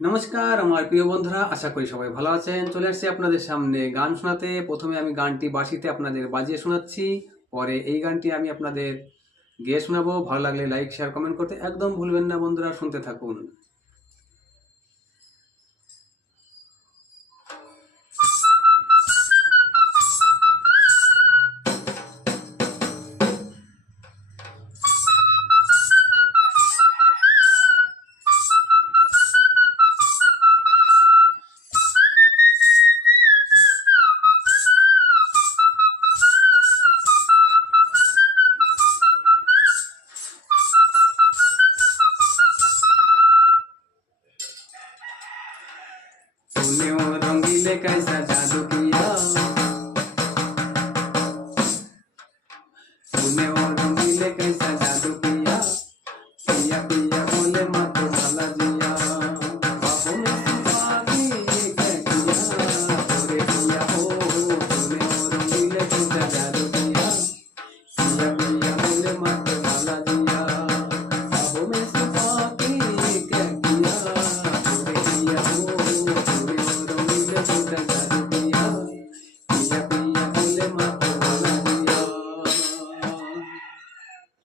নমস্কার আমার প্রিয় বন্ধুরা, আশা করি সবাই ভালো আছেন। চলে আসছি আপনাদের সামনে গান শোনাতে। প্রথমে আমি গানটি বাঁশিতে আপনাদের বাজিয়ে শোনাচ্ছি, পরে এই গানটি আমি আপনাদের গেয়ে শোনাবো। ভালো লাগলে লাইক, শেয়ার, কমেন্ট করতে একদম ভুলবেন না বন্ধুরা, শুনতে থাকুন। तूने वो रंगीले कैसा